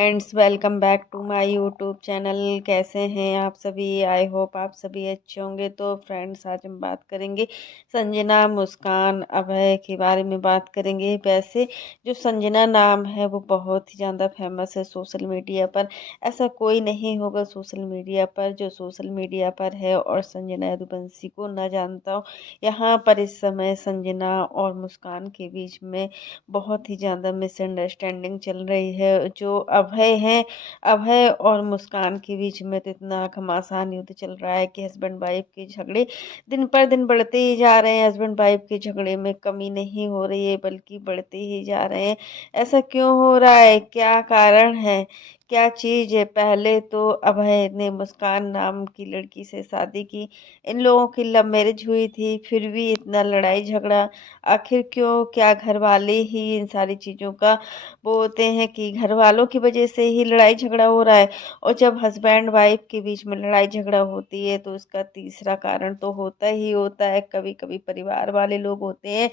Friends, welcome back to my YouTube channel. कैसे हैं आप सभी? आई होप आप सभी अच्छे होंगे। तो फ्रेंड्स, आज हम बात करेंगे संजना, मुस्कान, अभय के बारे में बात करेंगे। वैसे जो संजना नाम है वो बहुत ही ज़्यादा फेमस है सोशल मीडिया पर। ऐसा कोई नहीं होगा सोशल मीडिया पर जो सोशल मीडिया पर है और संजना यदुवंशी को न जानता हो। यहाँ पर इस समय संजना और मुस्कान के बीच में बहुत ही ज़्यादा मिसअंडरस्टैंडिंग चल रही है। जो अभय हैं, अभय और मुस्कान के बीच में तो इतना घमासान युद्ध चल रहा है कि हस्बैंड वाइफ के झगड़े दिन पर दिन बढ़ते ही जा रहे हैं। हस्बैंड वाइफ के झगड़े में कमी नहीं हो रही है बल्कि बढ़ते ही जा रहे हैं। ऐसा क्यों हो रहा है? क्या कारण है? क्या चीज़ है? पहले तो अभय ने मुस्कान नाम की लड़की से शादी की। इन लोगों की लव मैरिज हुई थी, फिर भी इतना लड़ाई झगड़ा आखिर क्यों? क्या घर वाले ही इन सारी चीज़ों का वो होते हैं कि घर वालों की वजह से ही लड़ाई झगड़ा हो रहा है? और जब हस्बैंड वाइफ के बीच में लड़ाई झगड़ा होती है तो उसका तीसरा कारण तो होता ही होता है। कभी कभी परिवार वाले लोग होते हैं।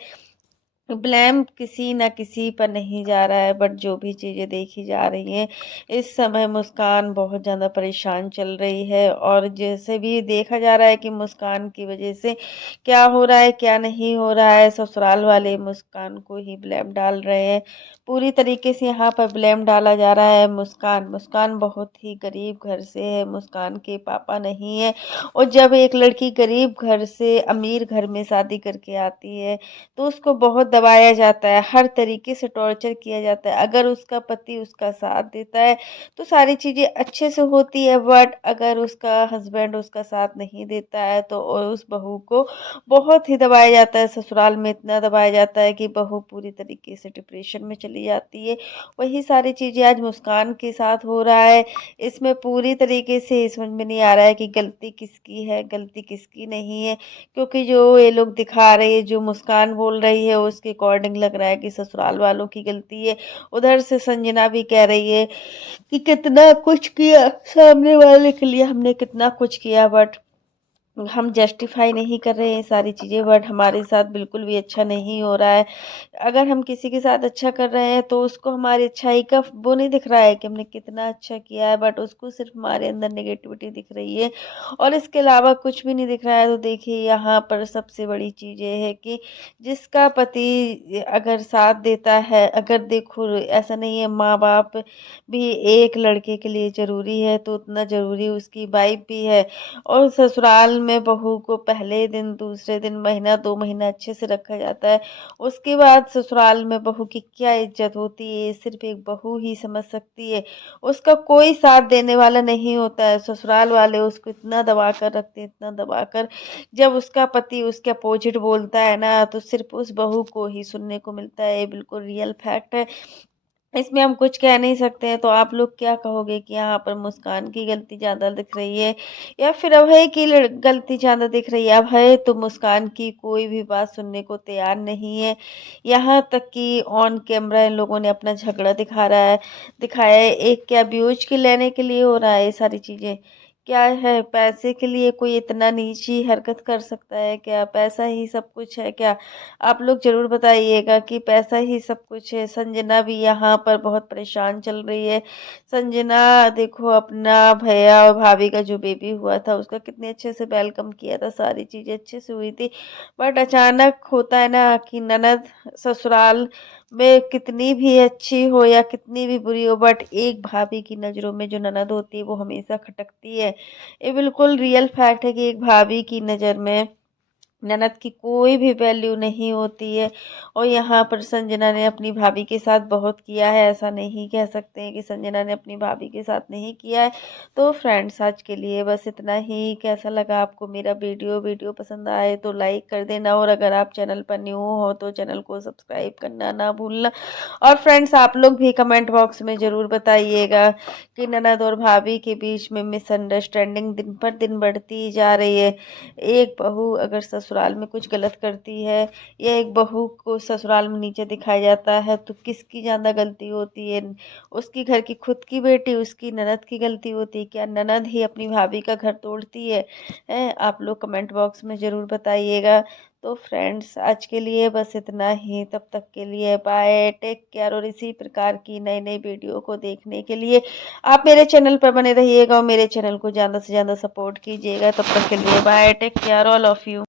ब्लेम किसी न किसी पर नहीं जा रहा है, बट जो भी चीज़ें देखी जा रही हैं इस समय मुस्कान बहुत ज़्यादा परेशान चल रही है। और जैसे भी देखा जा रहा है कि मुस्कान की वजह से क्या हो रहा है क्या नहीं हो रहा है, ससुराल वाले मुस्कान को ही ब्लेम डाल रहे हैं। पूरी तरीके से यहाँ पर ब्लेम डाला जा रहा है। मुस्कान मुस्कान बहुत ही गरीब घर से है, मुस्कान के पापा नहीं है। और जब एक लड़की गरीब घर से अमीर घर में शादी करके आती है तो उसको बहुत दबाया जाता है, हर तरीके से टॉर्चर किया जाता है। अगर उसका पति उसका साथ देता है तो सारी चीज़ें अच्छे से होती है, बट अगर उसका हस्बैंड उसका साथ नहीं देता है तो उस बहू को बहुत ही दबाया जाता है। ससुराल में इतना दबाया जाता है कि बहू पूरी तरीके से डिप्रेशन में चली जाती है। वही सारी चीज़ें आज मुस्कान के साथ हो रहा है। इसमें पूरी तरीके से समझ में नहीं आ रहा है कि गलती किसकी है, गलती किसकी नहीं है। क्योंकि जो ये लोग दिखा रहे हैं, जो मुस्कान बोल रही है उसके अकॉर्डिंग लग रहा है कि ससुराल वालों की गलती है। उधर से संजना भी कह रही है कि कितना कुछ किया सामने वाले के लिए, हमने कितना कुछ किया, बट हम जस्टिफाई नहीं कर रहे हैं सारी चीज़ें, बट हमारे साथ बिल्कुल भी अच्छा नहीं हो रहा है। अगर हम किसी के साथ अच्छा कर रहे हैं तो उसको हमारी अच्छाई का वो नहीं दिख रहा है कि हमने कितना अच्छा किया है, बट उसको सिर्फ हमारे अंदर नेगेटिविटी दिख रही है और इसके अलावा कुछ भी नहीं दिख रहा है। तो देखिए, यहाँ पर सबसे बड़ी चीज़ ये है कि जिसका पति अगर साथ देता है, अगर देखो ऐसा नहीं है, माँ बाप भी एक लड़के के लिए ज़रूरी है तो उतना ज़रूरी उसकी वाइफ भी है। और ससुराल में बहू को पहले दिन, दूसरे दिन, महीना 2 महीना अच्छे से रखा जाता है। उसके बाद ससुराल में बहू की क्या इज़्ज़त होती है, सिर्फ़ एक बहू ही समझ सकती है। उसका कोई साथ देने वाला नहीं होता है। ससुराल वाले उसको इतना दबा कर रखते हैं, इतना दबा कर, जब उसका पति उसके अपोज़िट बोलता है ना, तो सिर्फ़ उस बहू को ही सुनने को मिलता है। ये बिल्कुल रियल फैक्ट है। इसमें हम कुछ कह नहीं सकते हैं। तो आप लोग क्या कहोगे कि यहाँ पर मुस्कान की गलती ज़्यादा दिख रही है या फिर अभय की गलती ज़्यादा दिख रही है? अभय तो मुस्कान की कोई भी बात सुनने को तैयार नहीं है। यहाँ तक कि ऑन कैमरा इन लोगों ने अपना झगड़ा दिखाया है। एक क्या व्यूज के लेने के लिए हो रहा है ये सारी चीज़ें? क्या है? पैसे के लिए कोई इतना नीची हरकत कर सकता है क्या? पैसा ही सब कुछ है क्या? आप लोग ज़रूर बताइएगा कि पैसा ही सब कुछ है। संजना भी यहाँ पर बहुत परेशान चल रही है। संजना देखो, अपना भैया और भाभी का जो बेबी हुआ था उसका कितने अच्छे से वेलकम किया था, सारी चीज़ें अच्छे से हुई थी। बट अचानक होता है ना कि ननद ससुराल में कितनी भी अच्छी हो या कितनी भी बुरी हो, बट एक भाभी की नज़रों में जो ननद होती है वो हमेशा खटकती है। ये बिल्कुल रियल फैक्ट है कि एक भाभी की नज़र में ननद की कोई भी वैल्यू नहीं होती है। और यहाँ पर संजना ने अपनी भाभी के साथ बहुत किया है, ऐसा नहीं कह सकते हैं कि संजना ने अपनी भाभी के साथ नहीं किया है। तो फ्रेंड्स, आज के लिए बस इतना ही। कैसा लगा आपको मेरा वीडियो पसंद आए तो लाइक कर देना, और अगर आप चैनल पर न्यू हो तो चैनल को सब्सक्राइब करना ना भूलना। और फ्रेंड्स, आप लोग भी कमेंट बॉक्स में ज़रूर बताइएगा कि ननद और भाभी के बीच में मिसअंडरस्टैंडिंग दिन पर दिन बढ़ती जा रही है। एक बहू अगर ससुराल में कुछ गलत करती है या एक बहू को ससुराल में नीचे दिखाया जाता है तो किसकी ज़्यादा गलती होती है? उसकी घर की खुद की बेटी, उसकी ननद की गलती होती है? क्या ननद ही अपनी भाभी का घर तोड़ती है? आप लोग कमेंट बॉक्स में ज़रूर बताइएगा। तो फ्रेंड्स आज के लिए बस इतना ही, तब तक के लिए बाय, टेक केयर। और इसी प्रकार की नई नई वीडियो को देखने के लिए आप मेरे चैनल पर बने रहिएगा और मेरे चैनल को ज़्यादा से ज़्यादा सपोर्ट कीजिएगा। तब तक के लिए bye, take care all of you.